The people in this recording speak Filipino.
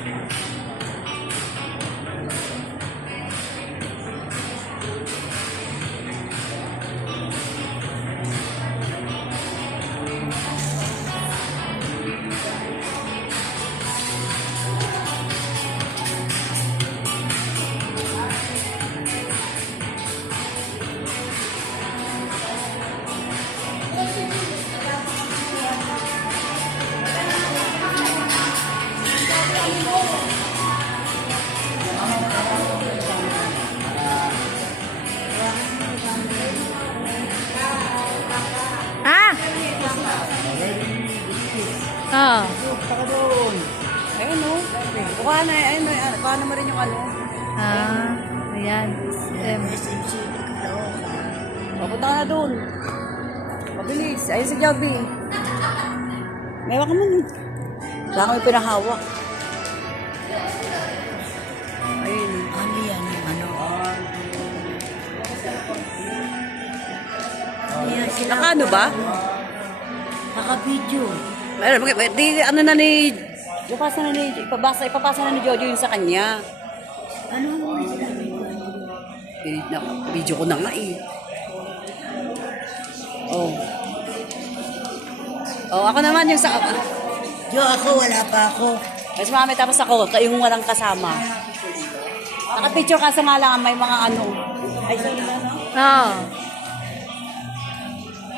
Ah! Oo. Saka doon. Ayun o. Kuha na, ayun o. Kuha na mo rin yung ano. Ah, ayan. Um, Papunta ka na doon. Mabilis. Ayun si Joby. Mewa ka man. Wala kami pinahawak. Ayun. Ano yan ano? Ano yan sila? Naka ano ba? Naka-video. Meron, bakit- di, ano na ni... Ipapasa na ni... Ipabasa, ipapasa na ni Jojo yung sa kanya. Ano sila? Eh, na, video ko na nga eh. Oh. Oh, ako naman yung sa... Jo, ako wala pa ako. Mas mami tapos ako, kayo yung walang kasama. Nakapicture kasi nga lang may mga ano. Ay, sorry na, no? Oo.